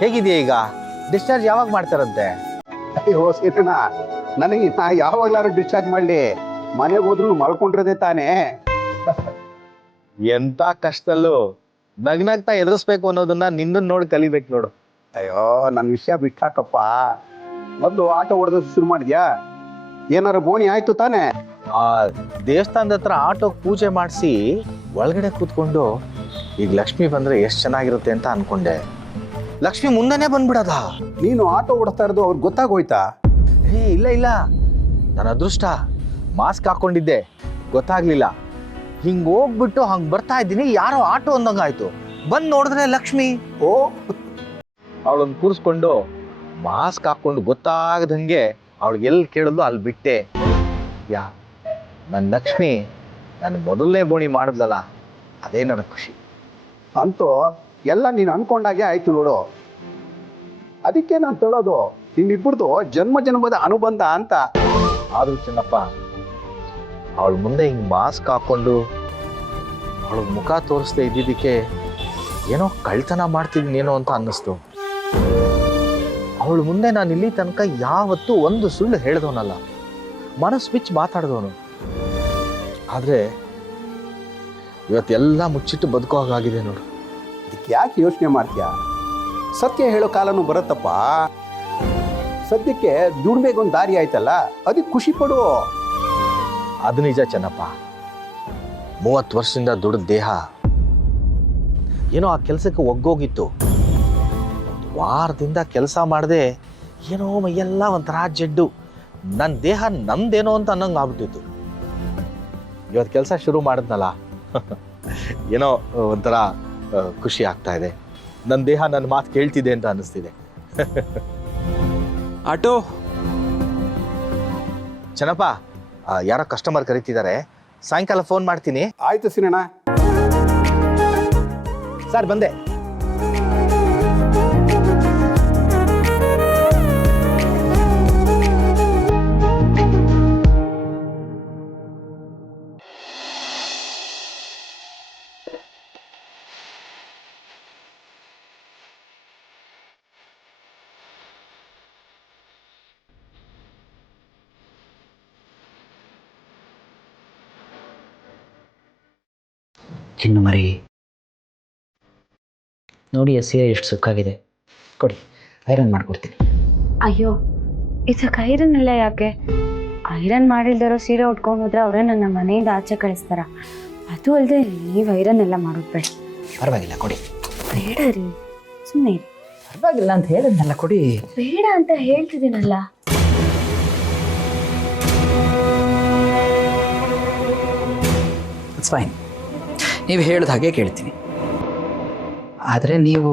ಹೇಗಿದೆಯಾ ಈಗ? ಡಿಸ್ಚಾರ್ಜ್ ಯಾವಾಗ ಮಾಡ್ತಾರಂತೆ? ಅಯ್ಯೋ ಸೀತಣ್ಣ, ನನಗೆ ನಾ ಯಾವಾಗ್ಲಾರು ಡಿಸ್ಚಾರ್ಜ್ ಮಾಡಲಿ, ಮನೆಗೆ ಹೋದ್ರು ಮಲ್ಕೊಂಡಿರೋದೇ ತಾನೇ. ಎಂತ ಕಷ್ಟದಲ್ಲೂ ನಗ್ನಗ್ತಾ ಎದುರಿಸ್ಬೇಕು ಅನ್ನೋದನ್ನ ನಿನ್ನ ನೋಡಿ ಕಲಿಬೇಕು ನೋಡು. ಅಯ್ಯೋ ನನ್ನ ವಿಷಯ ಬಿಟ್ಟಾಕಪ್ಪ. ಮೊದಲು ಆಟೋ ಹೊಡೆದ ಶುರು ಮಾಡಿದ್ಯಾ? ಏನಾರು ಬೋಣಿ ಆಯ್ತು ತಾನೇ? ಆ ದೇವಸ್ಥಾನದ ಹತ್ರ ಆಟೋಗೆ ಪೂಜೆ ಮಾಡಿಸಿ ಒಳಗಡೆ ಕೂತ್ಕೊಂಡು ಈಗ ಲಕ್ಷ್ಮಿ ಬಂದ್ರೆ ಎಷ್ಟು ಚೆನ್ನಾಗಿರುತ್ತೆ ಅಂತ ಅನ್ಕೊಂಡೆ. ಲಕ್ಷ್ಮಿ ಮುಂದೆನೆ ಬಂದ್ಬಿಡದ. ನೀನು ಆಟೋ ಓಡಿಸ್ತಾ ಇರೋದು ಅವ್ರಿಗೆ ಗೊತ್ತಾಗೋಯ್ತಾ? ಇಲ್ಲ ಇಲ್ಲ, ನನ್ನ ಅದೃಷ್ಟ ಮಾಸ್ಕ್ ಹಾಕೊಂಡಿದ್ದೆ, ಗೊತ್ತಾಗ್ಲಿಲ್ಲ. ಹಿಂಗ್ ಹೋಗ್ಬಿಟ್ಟು ಹಂಗ್ ಬರ್ತಾ ಇದ್ದೀನಿ, ಯಾರೋ ಆಟೋ ಅಂದಂಗಾಯ್ತು. ಬಂದ್ ನೋಡಿದ್ರೆ ಲಕ್ಷ್ಮಿ. ಓ, ಅವಳನ್ನು ಕೂರಿಸ್ಕೊಂಡು ಮಾಸ್ಕ್ ಹಾಕೊಂಡು ಗೊತ್ತಾಗದಂಗೆ ಅವಳಿಗೆ ಎಲ್ಲಿ ಕೇಳಿದ್ಲು ಅಲ್ಲಿ ಬಿಟ್ಟೆ. ಯಾ ನನ್ನ ಲಕ್ಷ್ಮಿ ನನ್ನ ಮೊದಲನೇ ಬೋಣಿ ಮಾಡಿದ್ಲಲ್ಲ, ಅದೇ ನನಗೆ ಖುಷಿ. ಅಂತೂ ಎಲ್ಲ ನೀನು ಅನ್ಕೊಂಡಾಗೆ ಆಯ್ತು ನೋಡು. ಅದಕ್ಕೆ ನಾನು ತೊಳೋದು ನಿಮ್ಮಿಬ್ಬರದು ಜನ್ಮ ಜನ್ಮದ ಅನುಬಂಧ ಅಂತ. ಆದ್ರೂ ಚಿನ್ನಪ್ಪ, ಅವಳ ಮುಂದೆ ಹಿಂಗ್ ಮಾಸ್ಕ್ ಹಾಕೊಂಡು ಅವಳ ಮುಖ ತೋರಿಸ್ದೆ ಇದ್ದಿದ್ದಕ್ಕೆ ಏನೋ ಕಳ್ತನ ಮಾಡ್ತಿದ್ದೀನೇನೋ ಅಂತ ಅನ್ನಿಸ್ತು. ಅವಳ ಮುಂದೆ ನಾನು ಇಲ್ಲಿ ತನಕ ಯಾವತ್ತೂ ಒಂದು ಸುಳ್ಳು ಹೇಳ್ದವನಲ್ಲ, ಮನಸ್ಸು ಬಿಚ್ಚಿ ಮಾತಾಡ್ದವನು. ಆದ್ರೆ ಇವತ್ತೆಲ್ಲ ಮುಚ್ಚಿಟ್ಟು ಬದುಕೋ ಹಾಗಾಗಿದೆ ನೋಡು. ಅದಕ್ಕೆ ಯಾಕೆ ಯೋಚನೆ ಮಾಡ್ತೀಯ? ಸತ್ಯ ಹೇಳೋ ಕಾಲನೂ ಬರುತ್ತಪ್ಪ. ಸದ್ಯಕ್ಕೆ ದುಡ್ಮೆಗೊಂದು ದಾರಿ ಆಯ್ತಲ್ಲ, ಅದಕ್ಕೆ ಖುಷಿ ಪಡು. ಅದು ನಿಜ ಚೆನ್ನಪ್ಪ. 30 ವರ್ಷದಿಂದ ದುಡ್ದ ದೇಹ ಏನೋ ಆ ಕೆಲಸಕ್ಕೆ ಒಗ್ಗೋಗಿತ್ತು. ವಾರದಿಂದ ಕೆಲಸ ಮಾಡದೆ ಏನೋ ಮೈಯೆಲ್ಲ ಒಂಥರ ಜಡ್ಡು, ನನ್ನ ದೇಹ ನಂದೇನೋ ಅಂತ ಅನ್ನಂಗೆ ಆಗ್ಬಿಟ್ಟಿತ್ತು. ಇವತ್ತು ಕೆಲಸ ಶುರು ಮಾಡಿದ್ನಲ್ಲ, ಏನೋ ಒಂಥರ ಖುಷಿ ಆಗ್ತಾ ಇದೆ. ನನ್ನ ದೇಹ ನನ್ನ ಮಾತು ಕೇಳ್ತಿದೆ ಅಂತ ಅನ್ನಿಸ್ತಿದೆ. ಆಟೋ ಚೆನ್ನಪ್ಪ, ಯಾರೋ ಕಸ್ಟಮರ್ ಕರೀತಿದ್ದಾರೆ, ಸಾಯಂಕಾಲ ಫೋನ್ ಮಾಡ್ತೀನಿ. ಆಯ್ತು ಸಿನಣ್ಣ. ಸರ್ ಬಂದೆ. ಚಿನ್ನು ಮರಿ ನೋಡಿ, ಆ ಸೀರೆ ಎಷ್ಟು ಸುಕ್ಕಾಗಿದೆ. ಕೊಡಿ, ಐರನ್ ಮಾಡ್ಕೊಡ್ತೀನಿ. ಅಯ್ಯೋ, ಇದಕ್ಕೆ ಐರನ್ ಎಲ್ಲ ಯಾಕೆ? ಐರನ್ ಮಾಡಿಲ್ದಿರೋ ಸೀರೆ ಉಟ್ಕೊಂಡು ಹೋದ್ರೆ ಅವರೇ ನನ್ನ ಮನೆಯಿಂದ ಆಚೆ ಕಳಿಸ್ತಾರ. ಅದು ಅಲ್ಲದೆ ನೀವು ಐರನ್ ಎಲ್ಲ ಮಾಡೋದು ಬೇಡ. ಪರವಾಗಿಲ್ಲ, ಕೊಡಿ. ಬೇಡ ರೀ, ಸುಮ್ಮನೆ ಇರಿ. ಪರವಾಗಿಲ್ಲ ಅಂತ ಹೇಳಿದ್ನಲ್ಲ, ಕೊಡಿ. ಬೇಡ ಅಂತ ಹೇಳ್ತಿದ್ದೀನಲ್ಲ. ಇಟ್ಸ್ ಫೈನ್, ನೀವು ಹೇಳಿದ ಹಾಗೆ ಕೇಳ್ತೀನಿ. ಆದರೆ ನೀವು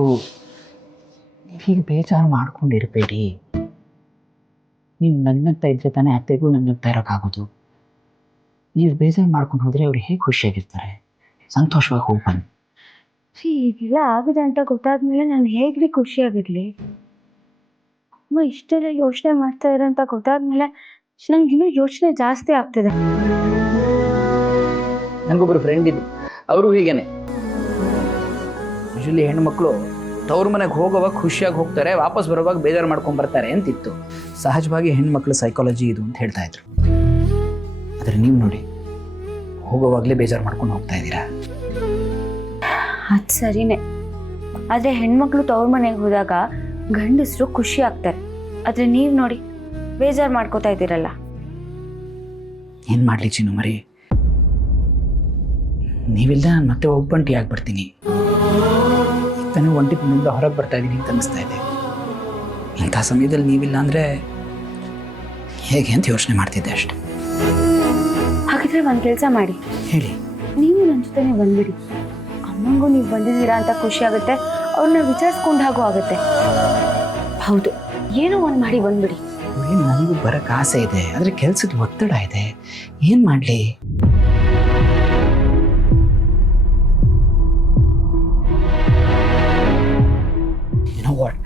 ಹೀಗೆ ಬೇಜಾರು ಮಾಡ್ಕೊಂಡಿರಬೇಡಿ. ನೀವು ನನ್ನಂತ ಇದ್ರೆ ತಾನೇ ಅತ್ತೆಗೂ ನನ್ನಂತ ಇರೋಕ್ಕಾಗೋದು. ನೀವು ಬೇಜಾರು ಮಾಡ್ಕೊಂಡು ಹೋದರೆ ಅವ್ರು ಹೇಗೆ ಖುಷಿಯಾಗಿರ್ತಾರೆ? ಸಂತೋಷವಾಗಿ ಹೋಗಿ ಬನ್ನಿ. ಈಗೆಲ್ಲ ಆಗಿದೆ ಅಂತ ಗೊತ್ತಾದ್ಮೇಲೆ ನಾನು ಹೇಗ್ರಿ ಖುಷಿಯಾಗಿರ್ಲಿ? ಅಮ್ಮ ಇಷ್ಟೆಲ್ಲ ಯೋಚನೆ ಮಾಡ್ತಾ ಇರೋ ಅಂತ ಗೊತ್ತಾದ್ಮೇಲೆ ನನಗಿನ್ನೂ ಯೋಚನೆ ಜಾಸ್ತಿ ಆಗ್ತಿದೆ. ನನಗೊಬ್ಬರು ಫ್ರೆಂಡ್ ಇದ್ದು, ಅವರು ಹೀಗೇನೆ. ಯೂಶಲಿ ಹೆಣ್ಮಕ್ಳು ತವ್ರ ಮನೆಗೆ ಹೋಗೋವಾಗ ಖುಷಿಯಾಗಿ ಹೋಗ್ತಾರೆ, ವಾಪಸ್ ಬರೋವಾಗ ಬೇಜಾರು ಮಾಡ್ಕೊಂಡು ಬರ್ತಾರೆ ಅಂತಿತ್ತು. ಸಹಜವಾಗಿ ಹೆಣ್ಮಕ್ಳು ಸೈಕಾಲಜಿ ಇದು ಅಂತ ಹೇಳ್ತಾ ಇದ್ರು. ಆದರೆ ನೀವು ನೋಡಿ, ಹೋಗೋವಾಗಲೇ ಬೇಜಾರು ಮಾಡ್ಕೊಂಡು ಹೋಗ್ತಾ ಇದ್ದೀರಾ. ಅದು ಸರಿನೇ, ಆದರೆ ಹೆಣ್ಮಕ್ಳು ತವ್ರ ಮನೆಗೆ ಹೋದಾಗ ಗಂಡಸರು ಖುಷಿ ಆಗ್ತಾರೆ. ಆದರೆ ನೀವು ನೋಡಿ, ಬೇಜಾರು ಮಾಡ್ಕೋತಾ ಇದ್ದೀರಲ್ಲ. ಏನು ಮಾಡಲಿ ಚಿನ್ನು ಮರಿ, ನೀವಿಲ್ಲ ನಾನು ಮತ್ತೆ ಒಬ್ಬಂಟಿ ಆಗ್ಬಿಡ್ತೀನಿ. ತಾನೇ ಒಂಟಿನಿಂದ ಹೊರಗೆ ಬರ್ತಾ ಇದ್ದೀನಿ ಅಂತ ಅನ್ನಿಸ್ತಾ ಇದೆ. ಇಂಥ ಸಮಯದಲ್ಲಿ ನೀವಿಲ್ಲ ಅಂದರೆ ಹೇಗೆ ಅಂತ ಯೋಚನೆ ಮಾಡ್ತಿದ್ದೆ ಅಷ್ಟೆ. ಹಾಗಿದ್ರೆ ಒಂದು ಕೆಲಸ ಮಾಡಿ, ಹೇಳಿ. ನೀವು ನನ್ನ ಜೊತೆನೇ ಬಂದ್ಬಿಡಿ. ಅಮ್ಮಂಗೂ ನೀವು ಬಂದಿದ್ದೀರಾ ಅಂತ ಖುಷಿ ಆಗುತ್ತೆ, ಅವ್ರನ್ನ ವಿಚಾರಿಸ್ಕೊಂಡು ಹಾಗೂ ಆಗುತ್ತೆ. ಹೌದು, ಏನೋ ಒಂದು ಮಾಡಿ ಬಂದ್ಬಿಡಿ. ನನಗೂ ಬರೋಕ್ಕೆ ಆಸೆ ಇದೆ, ಆದರೆ ಕೆಲಸದ ಒತ್ತಡ ಇದೆ. ಏನು ಮಾಡಲಿ? What,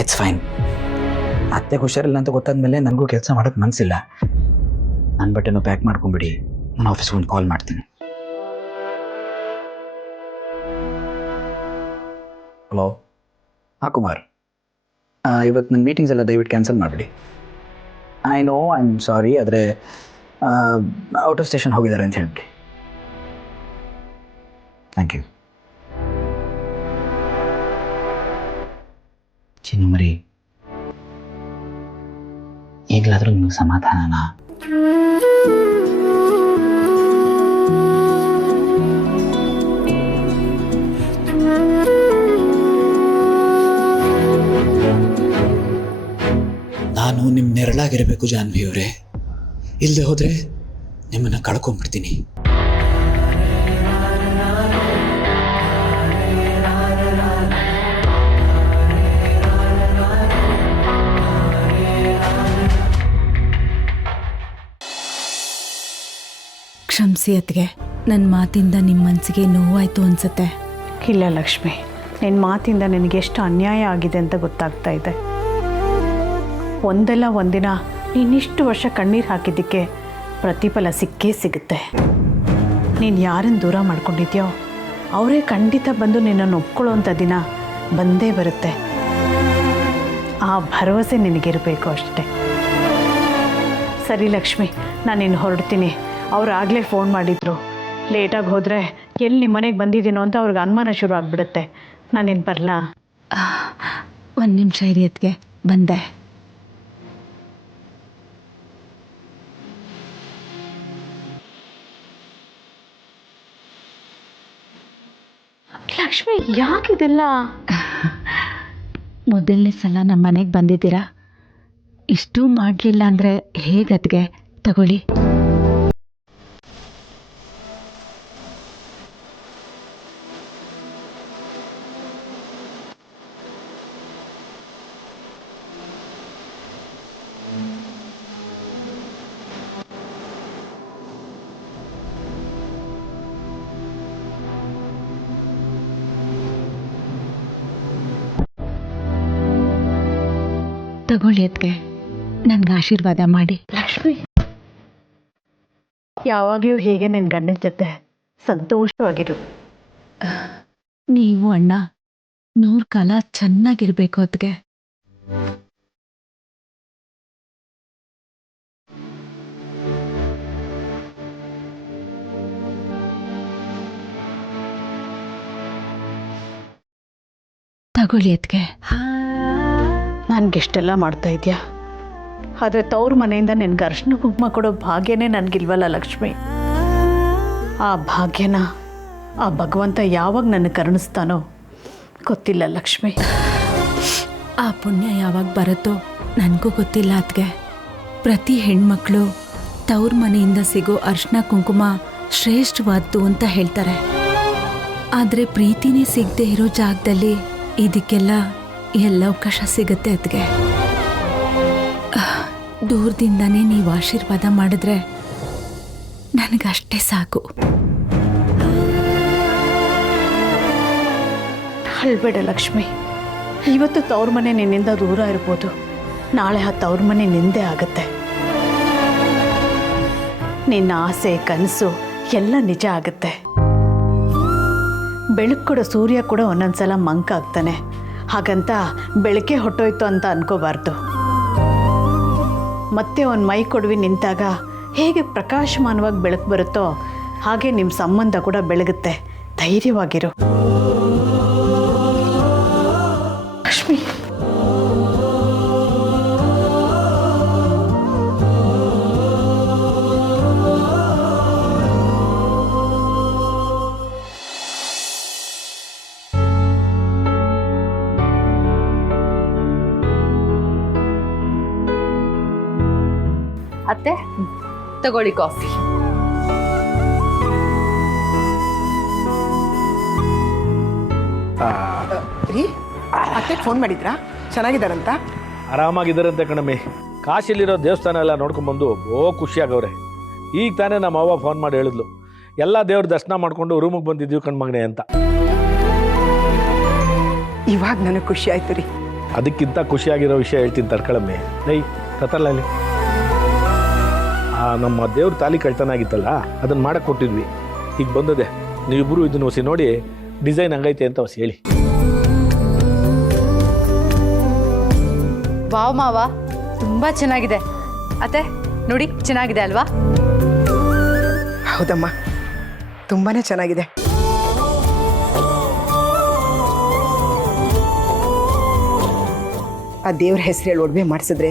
it's fine. ಅತ್ತೆ ಹುಷಾರಿಲ್ಲ ಅಂತ ಗೊತ್ತಾದ್ಮೇಲೆ ನನಗೂ ಕೆಲಸ ಮಾಡೋಕ್ಕೆ ಮನಸ್ಸಿಲ್ಲ. ನನ್ನ ಬಟ್ಟೆನೂ ಪ್ಯಾಕ್ ಮಾಡ್ಕೊಂಬಿಡಿ, ನಾನು ಆಫೀಸ್ಗೆ ಒಂದು ಕಾಲ್ ಮಾಡ್ತೀನಿ. ಹಲೋ, ಹಾಂ ಕುಮಾರ್, ಇವತ್ತು ನನ್ನ ಮೀಟಿಂಗ್ಸ್ ಎಲ್ಲ ದಯವಿಟ್ಟು ಕ್ಯಾನ್ಸಲ್ ಮಾಡಿಬಿಡಿ. I know I am sorry, ಆದರೆ ಔಟ್ ಆಫ್ ಸ್ಟೇಷನ್ ಹೋಗಿದ್ದಾರೆ ಅಂತ ಹೇಳ್ಬಿಡಿ. Thank you. ಚಿನ್ನು ಮರಿ, ಈಗಲಾದರೂ ನಿಮಗೆ ಸಮಾಧಾನನಾ? ನಾನು ನಿಮ್ಮ ನೆರಳಾಗಿರಬೇಕು ಜಾನ್ವಿ ಅವರೇ, ಇಲ್ಲದೆ ಹೋದರೆ ನಿಮ್ಮನ್ನು ಕಳ್ಕೊಂಡ್ಬಿಡ್ತೀನಿ. ಕ್ಷಮಿಸಿ ಅತ್ತಿಗೆ, ನನ್ನ ಮಾತಿಂದ ನಿಮ್ಮ ಮನಸ್ಸಿಗೆ ನೋವಾಯಿತು ಅನಿಸುತ್ತೆ. ಇಲ್ಲ ಲಕ್ಷ್ಮಿ, ನಿನ್ನ ಮಾತಿಂದ ನನಗೆ ಎಷ್ಟು ಅನ್ಯಾಯ ಆಗಿದೆ ಅಂತ ಗೊತ್ತಾಗ್ತಾ ಇದೆ. ಒಂದಲ್ಲ ಒಂದಿನ ನೀನಿಷ್ಟು ವರ್ಷ ಕಣ್ಣೀರು ಹಾಕಿದ್ದಕ್ಕೆ ಪ್ರತಿಫಲ ಸಿಕ್ಕೇ ಸಿಗುತ್ತೆ. ನೀನು ಯಾರನ್ನು ದೂರ ಮಾಡ್ಕೊಂಡಿದ್ಯೋ ಅವರೇ ಖಂಡಿತ ಬಂದು ನಿನ್ನನ್ನು ಒಪ್ಕೊಳ್ಳೋವಂಥ ದಿನ ಬಂದೇ ಬರುತ್ತೆ. ಆ ಭರವಸೆ ನಿನಗಿರಬೇಕು ಅಷ್ಟೆ. ಸರಿ ಲಕ್ಷ್ಮಿ, ನಾನು ಇನ್ನು ಹೊರಡ್ತೀನಿ. ಅವ್ರು ಆಗಲೇ ಫೋನ್ ಮಾಡಿದ್ರು. ಲೇಟಾಗಿ ಹೋದರೆ ಎಲ್ಲಿ ನಿಮ್ಮ ಮನೆಗೆ ಬಂದಿದ್ದೀನೋ ಅಂತ ಅವ್ರಿಗೆ ಅನುಮಾನ ಶುರು ಆಗಿಬಿಡುತ್ತೆ. ನಾನಿನ್ನು ಬರಲಾ? ಒಂದು ನಿಮಿಷ ಇರಿ ಅತ್ತಿಗೆ, ಬಂದೆ. ಲಕ್ಷ್ಮಿ, ಯಾಕಿದೆಲ್ಲ? ಮೊದಲನೇ ಸಲ ನಮ್ಮ ಮನೆಗೆ ಬಂದಿದ್ದೀರಾ, ಇಷ್ಟೂ ಮಾಡಲಿಲ್ಲ ಅಂದರೆ ಹೇಗೆ ಅತ್ತಿಗೆ? ತಗೊಳ್ಳಿ. ತಗೊಳ್ಳಿ ಅತ್ತಿಗೆ, ನನಗೆ ಆಶೀರ್ವಾದ ಮಾಡಿ. ಲಕ್ಷ್ಮಿ, ಯಾವಾಗಲೂ ಹೇಗೆ ನನ್ನ ಗಂಡನ ಜೊತೆ ಸಂತೋಷವಾಗಿರು. ನೀವು ಅಣ್ಣ 100 ಕಾಲ ಚೆನ್ನಾಗಿರ್ಬೇಕು ಅತ್ತಿಗೆ. ತಗೊಳ್ಳಿ ಅತ್ತಿಗೆ. ನನಗೆಷ್ಟೆಲ್ಲ ಮಾಡ್ತಾ ಇದೆಯಾ, ಆದರೆ ತವ್ರ ಮನೆಯಿಂದ ನಿನ್ಗೆ ಅರ್ಶಿನ ಕುಂಕುಮ ಕೊಡೋ ಭಾಗ್ಯನೇ ನನಗಿಲ್ವಲ್ಲ ಲಕ್ಷ್ಮಿ. ಆ ಭಾಗ್ಯನ ಆ ಭಗವಂತ ಯಾವಾಗ ನನಗೆ ಕರುಣಿಸ್ತಾನೋ ಗೊತ್ತಿಲ್ಲ ಲಕ್ಷ್ಮಿ. ಆ ಪುಣ್ಯ ಯಾವಾಗ ಬರುತ್ತೋ ನನಗೂ ಗೊತ್ತಿಲ್ಲ ಅತ್ತಿಗೆ. ಪ್ರತಿ ಹೆಣ್ಮಕ್ಳು ತವ್ರ ಮನೆಯಿಂದ ಸಿಗೋ ಅರ್ಶಿನ ಕುಂಕುಮ ಶ್ರೇಷ್ಠವಾದ್ದು ಅಂತ ಹೇಳ್ತಾರೆ. ಆದರೆ ಪ್ರೀತಿನೇ ಸಿಗದೆ ಇರೋ ಜಾಗದಲ್ಲಿ ಇದಕ್ಕೆಲ್ಲ ಎಲ್ಲ ಅವಕಾಶ ಸಿಗುತ್ತೆ ಅತ್ತಿಗೆ. ದೂರದಿಂದನೇ ನೀವು ಆಶೀರ್ವಾದ ಮಾಡಿದ್ರೆ ನನಗಷ್ಟೇ ಸಾಕು. ಅಳ್ಬೇಡ ಲಕ್ಷ್ಮಿ. ಇವತ್ತು ತವ್ರ ಮನೆ ನಿನ್ನಿಂದ ದೂರ ಇರ್ಬೋದು, ನಾಳೆ ಆ ತವ್ರ ಮನೆ ನಿಂದೆ ಆಗುತ್ತೆ. ನಿನ್ನ ಆಸೆ ಕನಸು ಎಲ್ಲ ನಿಜ ಆಗುತ್ತೆ. ಬೆಳಕು ಕೊಡೋ ಸೂರ್ಯ ಕೂಡ ಒಂದೊಂದ್ಸಲ ಮಂಕಾಗ್ತಾನೆ. ಹಾಗಂತ ಬೆಳಕೆ ಹೊಟ್ಟೋಯ್ತು ಅಂತ ಅನ್ಕೋಬಾರ್ದು. ಮತ್ತೆ ಒಂದು ಮೈ ಕೊಡುವಿ ನಿಂತಾಗ ಹೇಗೆ ಪ್ರಕಾಶಮಾನವಾಗಿ ಬೆಳಕು ಬರುತ್ತೋ ಹಾಗೆ ನಿಮ್ಮ ಸಂಬಂಧ ಕೂಡ ಬೆಳಗುತ್ತೆ. ಧೈರ್ಯವಾಗಿರು ಲಕ್ಷ್ಮಿ. ಅತ್ತೆ, ತಗೊಳ್ಳಿ ಕಾಫಿ. ರೀ, ಅತ್ತೆ ಫೋನ್ ಮಾಡಿದ್ರಾ? ಚೆನ್ನಾಗಿದ್ದಾರಂತ? ಆರಾಮಾಗಿದ್ದಾರಂತೆ ಕಣಮ್ಮಿ. ಕಾಶಿಲಿರೋ ದೇವಸ್ಥಾನ ಎಲ್ಲ ನೋಡ್ಕೊಂಬಂದು ಖುಷಿಯಾಗವ್ರೆ. ಈಗ ತಾನೇ ನಮ್ಮ ಅವ್ವ ಫೋನ್ ಮಾಡಿ ಹೇಳಿದ್ಲು, ಎಲ್ಲ ದೇವ್ರ ದರ್ಶನ ಮಾಡಿಕೊಂಡು ರೂಮಿಗೆ ಬಂದಿದ್ದೀವಿ ಕಣ್ಮಗನೆ ಅಂತ. ಇವಾಗ ನನಗೆ ಖುಷಿ ಆಯ್ತು ರೀ. ಅದಕ್ಕಿಂತ ಖುಷಿಯಾಗಿರೋ ವಿಷಯ ಹೇಳ್ತೀನಿ ತರ್ಕಳಮ್ಮಿ. ನೈ ತತ್ತಲ್ಲಿ ನಮ್ಮ ದೇವ್ರ ತಾಲಿ ಕಳ್ತನ ಆಗಿತ್ತಲ್ಲ, ಅದನ್ನು ಮಾಡಕ್ಕೆ ಕೊಟ್ಟಿದ್ವಿ. ಈಗ ಬಂದದೆ, ನೀವಿಬ್ಬರು ಇದನ್ನು ಹೊಸಿ ನೋಡಿ ಡಿಸೈನ್ ಹಂಗೈತೆ ಅಂತ ಹೊಸಿ ಹೇಳಿ. ವಾವ್ ಮಾವ, ತುಂಬ ಚೆನ್ನಾಗಿದೆ. ಅತ್ತೆ ನೋಡಿ, ಚೆನ್ನಾಗಿದೆ ಅಲ್ವಾ? ಹೌದಮ್ಮ, ತುಂಬಾ ಚೆನ್ನಾಗಿದೆ. ಆ ದೇವ್ರ ಹೆಸರಲ್ಲಿ ಒಡವೆ ಮಾಡಿಸಿದ್ರೆ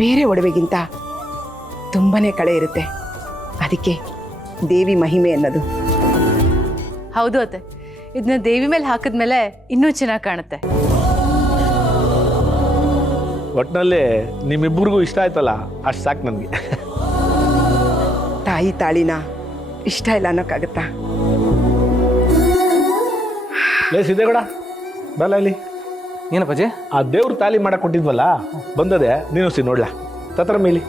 ಬೇರೆ ಒಡವೆಗಿಂತ ತುಂಬಾ ಕಳೆ ಇರುತ್ತೆ. ಅದಕ್ಕೆ ದೇವಿ ಮಹಿಮೆ ಅನ್ನೋದು. ಹೌದು ಅತ್ತೆ, ಇದನ್ನ ದೇವಿ ಮೇಲೆ ಹಾಕಿದ್ಮೇಲೆ ಇನ್ನೂ ಚೆನ್ನಾಗಿ ಕಾಣುತ್ತೆ. ಒಟ್ಟಿನಲ್ಲಿ ನಿಮ್ಮಿಬ್ಬರಿಗೂ ಇಷ್ಟ ಆಯ್ತಲ್ಲ, ಅಷ್ಟು ಸಾಕು ನನಗೆ. ತಾಯಿ ತಾಳಿನ ಇಷ್ಟ ಇಲ್ಲ ಅನ್ನೋಕ್ಕಾಗತ್ತಾ? ಲೇ ಸಿದ್ದೇಗೌಡ, ಬಲ್ಲ ಇಲ್ಲಿ. ಏನಪ್ಪಾಜಿ? ಆ ದೇವ್ರ ತಾಲಿ ಮಾಡಕ್ ಕೊಟ್ಟಿದ್ವಲ್ಲ, ಬಂದದೆ, ನೀನು ಸಿ ನೋಡ್ಲಾ ತತ್ರ ಮೇಲಿ.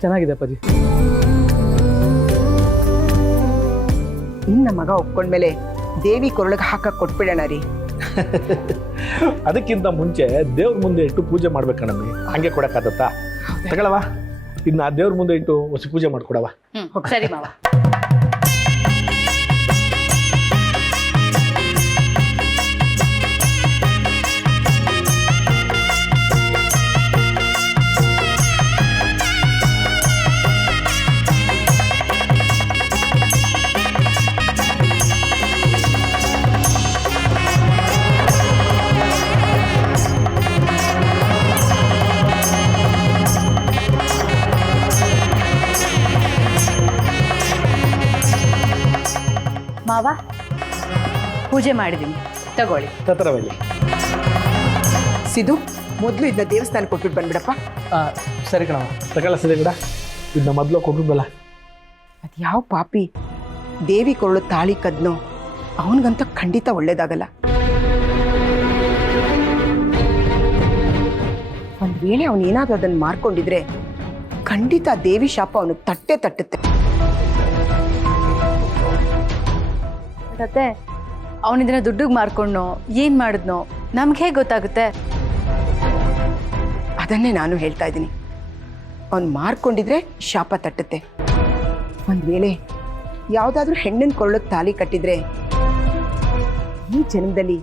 ಚೆನ್ನಾಗಿದೆ ಅಪ್ಪಾಜಿ. ಇನ್ನ ಮಗ ಒಪ್ಕೊಂಡ್ಮೇಲೆ ದೇವಿ ಕೊರಳಿಗೆ ಹಾಕಕ್ ಕೊಟ್ಬಿಡೋಣ ರೀ. ಅದಕ್ಕಿಂತ ಮುಂಚೆ ದೇವ್ರ ಮುಂದೆ ಇಟ್ಟು ಪೂಜೆ ಮಾಡ್ಬೇಕಣ್ಣಮ್ಮಿ. ಹಂಗೆ ಕೊಡಕ್ಕಾಗತ್ತಾ? ತಗೊಳವಾ, ಇನ್ನು ಆ ದೇವ್ರ ಮುಂದೆ ಇಟ್ಟು ಹೊಸ ಪೂಜೆ ಮಾಡ್ಕೊಡವ. ಸರಿ ಮಾವ. ಮಾವ, ಪೂಜೆ ಮಾಡಿದ್ದೀನಿ, ತಗೊಳ್ಳಿ. ತತ್ರ ಮೇಲೆ ಸಿದು, ಮೊದಲು ಇದನ್ನ ದೇವಸ್ಥಾನಕ್ಕೆ ಕೊಟ್ಬಿಟ್ಟು ಬಂದ್ಬಿಡಪ್ಪ. ಸರಿ ಕಣವ. ತಗೊಳ್ಳ ಸಿದ್ದೇಗೌಡ, ಇದನ್ನ ಮೊದಲು ಕೊಟ್ಟಿದ್ವಲ್ಲ. ಅದು ಯಾವ ಪಾಪಿ ದೇವಿ ಕೊರಳು ತಾಳಿ ಕದ್ನೋ ಅವನಿಗಂತ ಖಂಡಿತ ಒಳ್ಳೇದಾಗಲ್ಲ. ಒಂದ್ ವೇಳೆ ಅವನೇನಾದ್ರೂ ಅದನ್ನ ಮಾರ್ಕೊಂಡಿದ್ರೆ ಖಂಡಿತ ದೇವಿ ಶಾಪ ಅವನು ತಟ್ಟುತ್ತೆ. ಮತ್ತೆ ಅವನಿದನ್ನ ದುಡ್ಡಿಗೆ ಮಾರ್ಕೊಂಡ್ನೋ ಏನ್ ಮಾಡಿದ್ನೋ ನಮ್ಗೆ ಹೇಗೆ ಗೊತ್ತಾಗುತ್ತೆ? ಅದನ್ನೇ ನಾನು ಹೇಳ್ತಾ ಇದ್ದೀನಿ. ಅವನು ಮಾರ್ಕೊಂಡಿದ್ರೆ ಶಾಪ ತಟ್ಟುತ್ತೆ. ಒಂದ್ ವೇಳೆ ಯಾವ್ದಾದ್ರೂ ಹೆಣ್ಣಿನ ಕೊರಳಿಗೆ ತಾಲಿ ಕಟ್ಟಿದ್ರೆ ಈ ಜನ್ಮದಲ್ಲಿ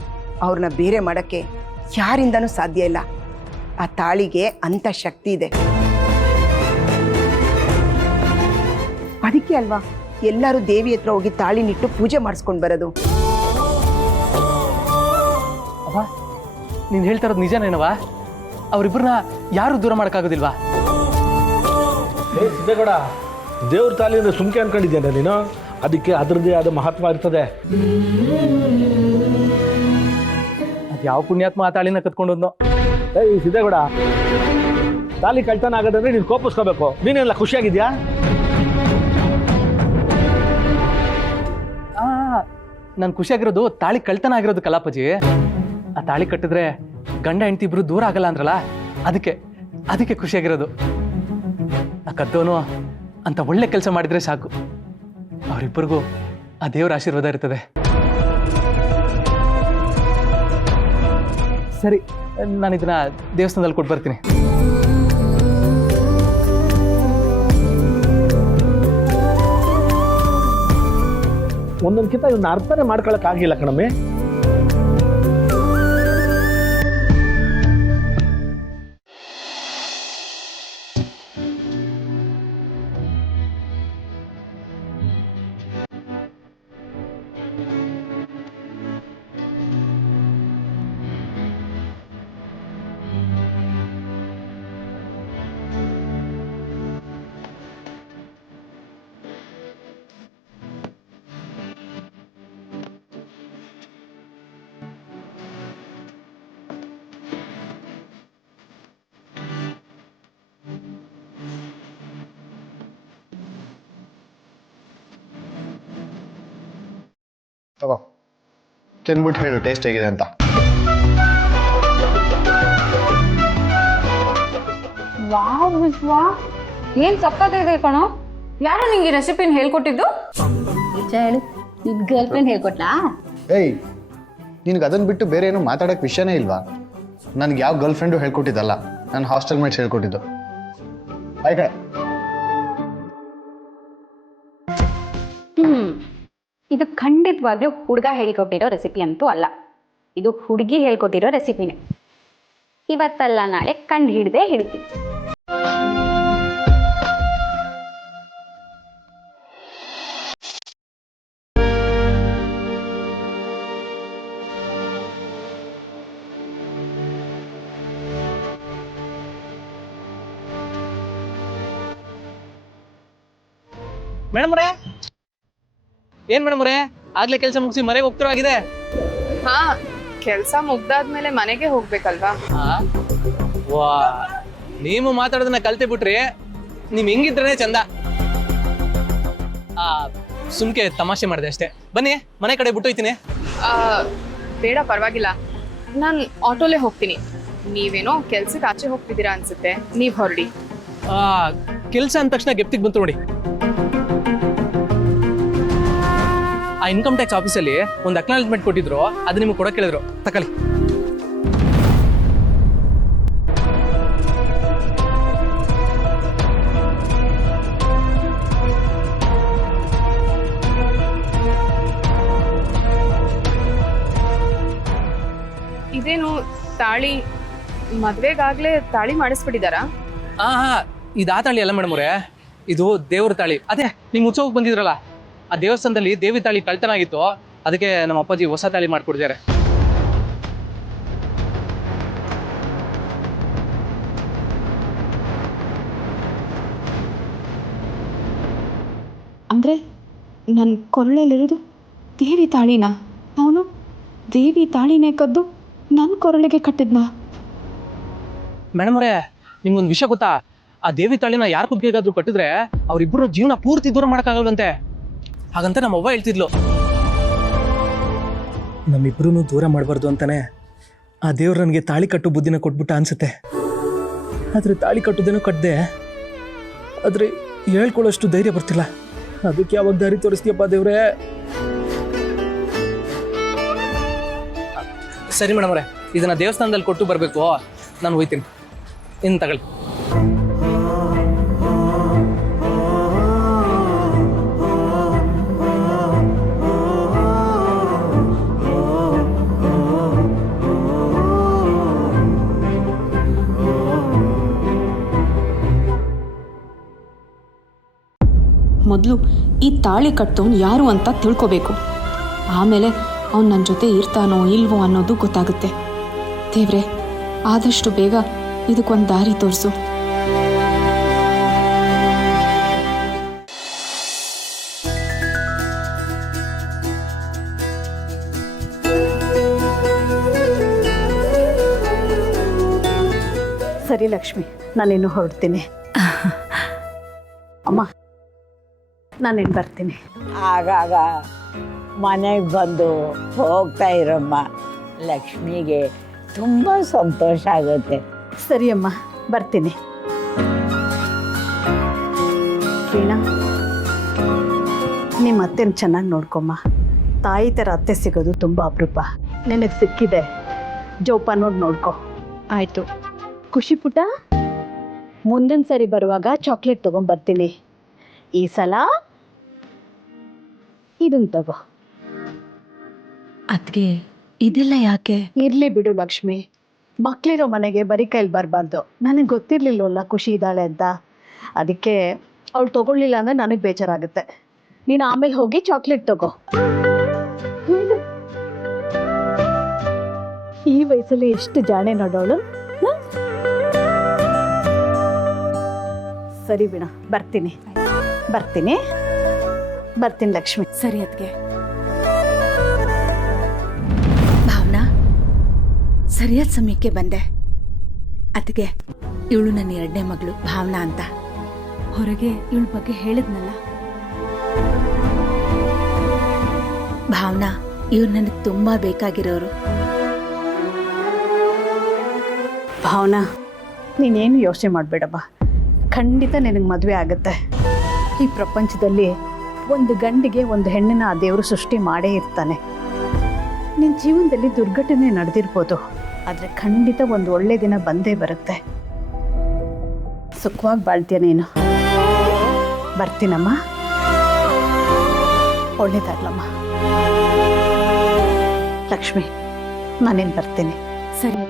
ಅವ್ರನ್ನ ಬೇರೆ ಮಾಡಕ್ಕೆ ಯಾರಿಂದನೂ ಸಾಧ್ಯ ಇಲ್ಲ. ಆ ತಾಳಿಗೆ ಅಂತ ಶಕ್ತಿ ಇದೆ. ಅದಕ್ಕೆ ಅಲ್ವಾ ಎಲ್ಲರೂ ದೇವಿ ಹತ್ರ ಹೋಗಿ ತಾಳಿ ನಿಟ್ಟು ಪೂಜೆ ಮಾಡಿಸ್ಕೊಂಡು ಬರೋದು. ಅವ, ನೀನು ಹೇಳ್ತಾ ಇರೋದು ನಿಜನೇನವಾ? ಅವರಿಬ್ಬರನ್ನ ಯಾರು ದೂರ ಮಾಡೋಕ್ಕಾಗೋದಿಲ್ವಾ? ಸಿದ್ದೇಗೌಡ, ದೇವ್ರ ತಾಲಿ ಅಂದ್ರೆ ಸುಮ್ಕೆ ಅನ್ಕೊಂಡಿದ್ದೇನೆ ನೀನು. ಅದಕ್ಕೆ ಅದರದ್ದೇ ಆದ ಮಹತ್ವ ಇರ್ತದೆ. ಅದು ಯಾವ ಪುಣ್ಯಾತ್ಮ ಆ ತಾಳಿನ ಕತ್ಕೊಂಡೋದ್ನೋ. ಏಯ್ ಸಿದ್ದೇಗೌಡ, ತಾಲಿ ಕಳ್ತನ ಆಗೋದಂದ್ರೆ ನೀನು ಕೋಪಿಸ್ಕೋಬೇಕು. ನೀನೆಲ್ಲ ಖುಷಿಯಾಗಿದ್ಯಾ? ನಾನು ಖುಷಿಯಾಗಿರೋದು ತಾಳಿ ಕಳ್ತನ ಆಗಿರೋದು ಕಲಾಪಜಿ. ಆ ತಾಳಿ ಕಟ್ಟಿದ್ರೆ ಗಂಡ ಹೆಂಡತಿ ಇಬ್ರು ದೂರ ಆಗಲ್ಲ ಅಂದ್ರಲ್ಲ, ಅದಕ್ಕೆ ಖುಷಿಯಾಗಿರೋದು. ಆ ಕದ್ದೋನು ಅಂತ ಒಳ್ಳೆ ಕೆಲಸ ಮಾಡಿದ್ರೆ ಸಾಕು, ಅವರಿಬ್ಬರಿಗೂ ಆ ದೇವರ ಆಶೀರ್ವಾದ ಇರ್ತದೆ. ಸರಿ, ನಾನು ಇದನ್ನ ದೇವಸ್ಥಾನದಲ್ಲಿ ಕೊಟ್ಟು ಬರ್ತೀನಿ. ಒಂದೊಂದ್ಕಿಂತ ಇವನ್ನ ಅರ್ಥನೇ ಮಾಡ್ಕೊಳಕ್ ಆಗಿಲ್ಲ ಕಣಮ್ಮೆ. ತಗೋ, ತಿನ್ಬಿಟ್ಟು ಹೇಳು ಟೇಸ್ಟ್ ಹೇಗಿದೆ ಅಂತ. ವಾವ್ ವಿಶ್ವಾ, ಏನ್ ಸಕ್ಕತ್ತಾಗಿದೆ ಕಣೋ. ಯಾರು ನಿಂಗೆ ಈ ರೆಸಿಪಿನ ಹೇಳ್ಕೊಟ್ಟಿದ್ದು? ಹೇಳು, ನಿನ್ ಗರ್ಲ್ ಫ್ರೆಂಡ್ ಹೇಳ್ಕೊಟ್ಲಾ? ಏಯ್, ನಿನಗೆ ಅದನ್ನು ಬಿಟ್ಟು ಬೇರೆ ಏನು ಮಾತಾಡೋಕ್ಕೆ ವಿಷಯನೇ ಇಲ್ವಾ? ನನಗೆ ಯಾವ ಗರ್ಲ್ ಫ್ರೆಂಡು ಹೇಳ್ಕೊಟ್ಟಿದ್ದಲ್ಲ, ನನ್ನ ಹಾಸ್ಟೆಲ್ ಮೇಟ್ಸ್ ಹೇಳ್ಕೊಟ್ಟಿದ್ದು. ಆಯ್ಕೆ ಇದು ಖಂಡಿತವಾಗ್ಲೂ ಹುಡುಗ ಹೇಳ್ಕೊಟ್ಟಿರೋ ರೆಸಿಪಿ ಅಂತೂ ಅಲ್ಲ. ಇದು ಹುಡುಗಿ ಹೇಳ್ಕೊಟ್ಟಿರೋ ರೆಸಿಪಿನೇ. ಇವತ್ತಲ್ಲ ನಾಳೆ ಕಂಡು ಹಿಡ್ದೇ ಹಿಡ್ತೀನಿ. ಮೇಡಮ್ ರೇ, ಏನ್ ಮೇಡಮ್ ರೇ, ಆಗ್ಲೇ ಕೆಲಸ ಮುಗಿಸಿ ಮನೆಗೆ ಹೋಗ್ತಿರೋಗಿದೆ? ಹಾ, ಕೆಲಸ ಮುಗ್ದಾದ್ಮೇಲೆ ಮನೆಗೆ ಹೋಗ್ಬೇಕಲ್ವಾ? ವಾ, ನೀವು ಮಾತಾಡೋದನ್ನ ಕಲ್ತೆ ಬಿಟ್ರಿ. ನೀವ್ ಹೆಂಗಿದ್ರೇನೆ ಚಂದ. ಸುಮ್ಕೆ ತಮಾಷೆ ಮಾಡಿದೆ ಅಷ್ಟೇ. ಬನ್ನಿ, ಮನೆ ಕಡೆ ಬಿಟ್ಟು ಹೋಯ್ತೀನಿ. ಬೇಡ, ಪರವಾಗಿಲ್ಲ, ನಾನು ಆಟೋಲೇ ಹೋಗ್ತೀನಿ. ನೀವೇನೋ ಕೆಲ್ಸಕ್ಕೆ ಆಚೆ ಹೋಗ್ತಿದ್ದೀರಾ ಅನ್ಸುತ್ತೆ, ನೀವ್ ಹೊರಡಿ. ಕೆಲಸ ಅಂದ ತಕ್ಷಣ ಗೆಪ್ತಿಗೆ ಬಂತು ನೋಡಿ. ಆ ಇನ್ಕಮ್ ಟ್ಯಾಕ್ಸ್ ಆಫೀಸಲ್ಲಿ ಒಂದು ಅಕ್ನಾಲೆಜ್ಮೆಂಟ್ ಕೊಟ್ಟಿದ್ರು, ಅದು ನಿಮ್ಗೆ ಕೊಡಕ್ಕೆ ಹೇಳಿದ್ರು, ತಕೊಳ್ಳಿ. ಇದೇನು ತಾಳಿ? ಮದ್ವೆಗಾಗ್ಲೇ ತಾಳಿ ಮಾಡಿಸ್ಬಿಟ್ಟಿದಾರಾ? ಹಾ, ಇದು ಆ ತಾಳಿ ಅಲ್ಲ ಮೇಡಮ್ ಅವರೇ, ಇದು ದೇವ್ರ ತಾಳಿ. ಅದೇ ನಿಮ್ಗೆ ಉತ್ಸವಕ್ಕೆ ಬಂದಿದ್ರಲ್ಲ, ಆ ದೇವಸ್ಥಾನದಲ್ಲಿ ದೇವಿ ತಾಳಿ ಕಳ್ತನ ಆಗಿತ್ತು. ಅದಕ್ಕೆ ನಮ್ಮ ಅಪ್ಪಾಜಿ ಹೊಸ ತಾಳಿ ಮಾಡ್ಕೊಡ್ತಾರೆ. ಅಂದರೆ ನನ್ನ ಕೊರಳಲ್ಲಿರೋದು ದೇವಿ ತಾಳಿನ? ಅವನು ದೇವಿ ತಾಳಿನೇ ಕದ್ದು ನನ್ನ ಕೊರಳಿಗೆ ಕಟ್ಟಿದ್ನ? ಮೇಡಮ್ ಅವರೇ, ನಿಮ್ಗೊಂದು ವಿಷಯ ಗೊತ್ತಾ? ಆ ದೇವಿ ತಾಳಿನ ಯಾರು ಕುಗ್ಗೆಗಾದ್ರೂ ಕಟ್ಟಿದ್ರೆ ಅವ್ರಿಬ್ಬರು ಜೀವನ ಪೂರ್ತಿ ದೂರ ಮಾಡೋಕ್ಕಾಗಲ್ವಂತೆ. ಹಾಗಂತ ನಮ್ಮ ಅವ್ವ ಹೇಳ್ತಿದ್ಲು. ನಮ್ಮಿಬ್ರು ದೂರ ಮಾಡಬಾರ್ದು ಅಂತಾನೆ ಆ ದೇವ್ರು ನನಗೆ ತಾಳಿ ಕಟ್ಟು ಬುದ್ಧಿನ ಕೊಟ್ಬಿಟ್ಟ ಅನ್ಸುತ್ತೆ. ಆದ್ರೆ ತಾಳಿ ಕಟ್ಟುದೇನೋ ಕಟ್ಟದೆ, ಆದ್ರೆ ಹೇಳ್ಕೊಳ್ಳೋಷ್ಟು ಧೈರ್ಯ ಬರ್ತಿಲ್ಲ. ಅದಕ್ಕೆ ಯಾವಾಗ ದಾರಿ ತೋರಿಸ್ತೀಯಪ್ಪ ದೇವ್ರೆ? ಸರಿ ಮೇಡಮ್ ಅವರೇ, ಇದನ್ನ ದೇವಸ್ಥಾನದಲ್ಲಿ ಕೊಟ್ಟು ಬರಬೇಕು. ನಾನು ಹೋಯ್ತೀನಿ, ಇನ್ನು ತಗೊಳ್ಳಿ. ಮೊದಲು ಈ ತಾಳಿ ಕಟ್ಟೋನು ಯಾರು ಅಂತ ತಿಳ್ಕೊಬೇಕು. ಆಮೇಲೆ ಅವ್ನು ನನ್ನ ಜೊತೆ ಇರ್ತಾನೋ ಇಲ್ವೋ ಅನ್ನೋದು ಗೊತ್ತಾಗುತ್ತೆ. ದೇವ್ರೆ, ಆದಷ್ಟು ಬೇಗ ಇದಕ್ಕೊಂದು ದಾರಿ ತೋರಿಸು. ಸರಿ ಲಕ್ಷ್ಮಿ, ನಾನಿನ್ನು ಹೊರಡ್ತೀನಿ. ಅಮ್ಮ, ನಾನಿನ್ನು ಬರ್ತೀನಿ. ಆಗಾಗ ಮನೆಗೆ ಬಂದು ಹೋಗ್ತಾ ಇರಮ್ಮ. ಲಕ್ಷ್ಮಿಗೆ ತುಂಬ ಸಂತೋಷ ಆಗುತ್ತೆ. ಸರಿ ಅಮ್ಮ, ಬರ್ತೀನಿ. ವೀಣಾ, ನಿಮ್ಮ ಅತ್ತೆನ ಚೆನ್ನಾಗಿ ನೋಡ್ಕೊಮ್ಮ. ತಾಯಿ ಥರ ಅತ್ತೆ ಸಿಗೋದು ತುಂಬ ಅಪರೂಪ. ನಿನಗೆ ಸಿಕ್ಕಿದೆ, ಜೋಪಾನ ನೋಡ್ಕೊ. ಆಯಿತು ಖುಷಿ ಪುಟ. ಮುಂದಿನ ಸರಿ ಬರುವಾಗ ಚಾಕ್ಲೇಟ್ ತೊಗೊಂಬರ್ತೀನಿ. ಈ ಸಲ ಇದನ್ನು ತಗೋ. ಅದ್ಗೆ ಇದೆಲ್ಲ ಯಾಕೆ? ಇರಲಿ ಬಿಡು ಲಕ್ಷ್ಮಿ, ಮಕ್ಕಳಿರೋ ಮನೆಗೆ ಬರೀ ಕೈಲಿ ಬರಬಾರ್ದು. ನನಗೆ ಗೊತ್ತಿರಲಿಲ್ಲವಲ್ಲ ಖುಷಿ ಇದ್ದಾಳೆ ಅಂತ. ಅದಕ್ಕೆ ಅವಳು ತೊಗೊಳ್ಳಿಲ್ಲ ಅಂದರೆ ನನಗೆ ಬೇಜಾರಾಗುತ್ತೆ. ನೀನು ಆಮೇಲೆ ಹೋಗಿ ಚಾಕ್ಲೇಟ್ ತಗೋ. ಈ ವಯಸ್ಸಲ್ಲಿ ಎಷ್ಟು ಜಾಣೆ ನೋಡೋಳು. ಸರಿ ಬಿಡ, ಬರ್ತೀನಿ ಬರ್ತೀನಿ ಬರ್ತೀನಿ ಲಕ್ಷ್ಮಿ. ಸರಿ ಅದಕ್ಕೆ. ಭಾವನಾ, ಸರಿಯಾದ ಸಮಯಕ್ಕೆ ಬಂದೆ. ಅದಕ್ಕೆ ಇವಳು ನನ್ನ ಎರಡನೇ ಮಗಳು ಭಾವನಾ ಅಂತ. ಹೊರಗೆ ಇವಳ ಬಗ್ಗೆ ಹೇಳಿದ್ನಲ್ಲ. ಭಾವನಾ, ಇವ್ರು ನನಗೆ ತುಂಬಾ ಬೇಕಾಗಿರೋರು. ಭಾವನಾ, ನೀನೇನು ಯೋಚನೆ ಮಾಡಬೇಡಮ್ಮ. ಖಂಡಿತ ನಿನಗೆ ಮದುವೆ ಆಗುತ್ತೆ. ಈ ಪ್ರಪಂಚದಲ್ಲಿ ಒಂದು ಗಂಡಿಗೆ ಒಂದು ಹೆಣ್ಣನ್ನ ಆ ದೇವರು ಸೃಷ್ಟಿ ಮಾಡೇ ಇರ್ತಾನೆ. ನಿನ್ನ ಜೀವನದಲ್ಲಿ ದುರ್ಘಟನೆ ನಡೆದಿರ್ಬೋದು, ಆದರೆ ಖಂಡಿತ ಒಂದು ಒಳ್ಳೆ ದಿನ ಬಂದೇ ಬರುತ್ತೆ. ಸುಖವಾಗಿ ಬಾಳ್ತೀಯ ನೀನು. ಬರ್ತೀನಮ್ಮ. ಒಳ್ಳೇದಾಗ್ಲಮ್ಮ. ಲಕ್ಷ್ಮಿ, ನಾನೇನು ಬರ್ತೀನಿ. ಸರಿ.